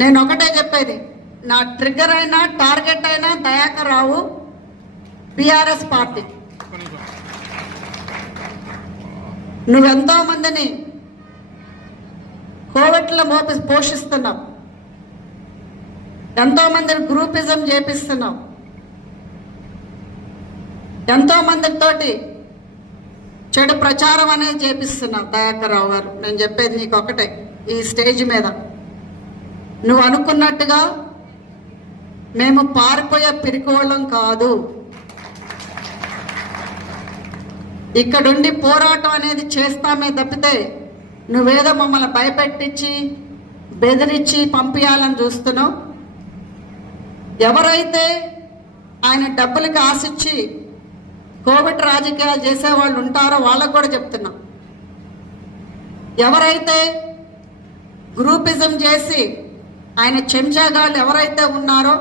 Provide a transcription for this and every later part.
నేను ఒకటే చెప్పేది, నా ట్రిగ్గర్ అయినా టార్గెట్ అయినా దయాకర్ రావు, బీఆర్ఎస్ పార్టీ. నువ్వెంతో మందిని కోవిడ్లో పోషిస్తున్నావు, ఎంతో మందిని గ్రూపిజం చేపిస్తున్నావు, ఎంతో మందితోటి చెడు ప్రచారం అనేది చేపిస్తున్నావు దయాకర్ రావు గారు. నేను చెప్పేది నీకు ఒకటే, ఈ స్టేజ్ మీద నువ్వు అనుకున్నట్టుగా మేము పారిపోయే పిరికోళ్ళం కాదు. ఇక్కడుండి పోరాటం అనేది చేస్తామే తప్పితే నువ్వేదో మమ్మల్ని భయపెట్టించి బెదిరించి పంపించాలని చూస్తున్నావు. ఎవరైతే ఆయన డబ్బులకి ఆశించి కోవిడ్ రాజకీయాలు చేసేవాళ్ళు ఉంటారో వాళ్ళకు కూడా చెప్తున్నాం, ఎవరైతే గ్రూపిజం చేసి ఆయన చెంచాగాళ్ళు ఎవరైతే ఉన్నారో,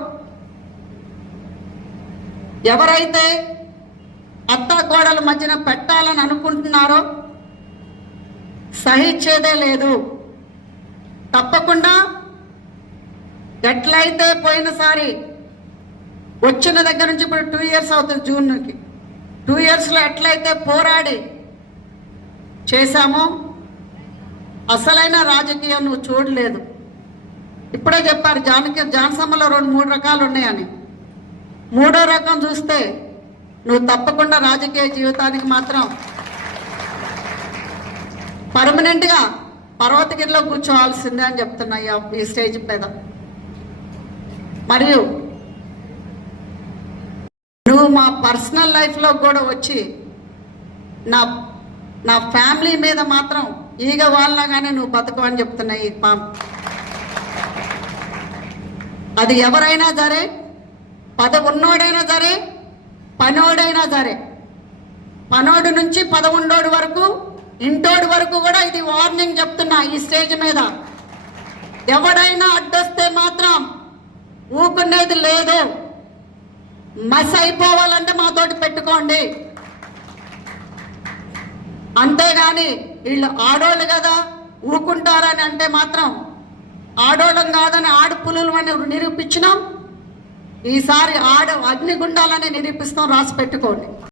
ఎవరైతే అత్తాకోడల మధ్యన పెట్టాలని అనుకుంటున్నారో సహించేదే లేదు. తప్పకుండా ఎట్లయితే పోయినసారి వచ్చిన దగ్గర నుంచి ఇప్పుడు 2 years అవుతుంది, జూన్కి 2 yearsలో ఎట్లయితే పోరాడి చేశామో అసలైన రాజకీయం నువ్వు చూడలేదు. ఇప్పుడే చెప్పారు జానసమ్మలో 2-3 రకాలు ఉన్నాయని. 3వ రకం చూస్తే నువ్వు తప్పకుండా రాజకీయ జీవితానికి మాత్రం పర్మనెంట్గా పర్వతగిరిలో కూర్చోవాల్సిందే అని చెప్తున్నా ఈ స్టేజ్ మీద. మరియు నువ్వు మా పర్సనల్ లైఫ్లో కూడా వచ్చి నా ఫ్యామిలీ మీద మాత్రం ఈగ వాళ్ళగానే నువ్వు బతుకమని చెప్తున్నా. ఈ అది ఎవరైనా సరే, పదవి ఉన్నోడైనా సరే, పనోడైనా సరే, పనోడు నుంచి 11 వరకు, ఇంటోడి వరకు కూడా ఇది వార్నింగ్ చెప్తున్నా ఈ స్టేజ్ మీద. ఎవడైనా అడ్డొస్తే మాత్రం ఊకునేది లేదు. మస్ అయిపోవాలంటే మాతోటి పెట్టుకోండి, అంతేగాని వీళ్ళు ఆడోళ్ళు కదా ఊకుంటారని అంటే మాత్రం ఆడోళ్ళం కాదని ఆడపులులు అని నిరూపించినాం. ఈసారి అగ్నిగుండాలని నిరూపిస్తాం, రాసి పెట్టుకోండి.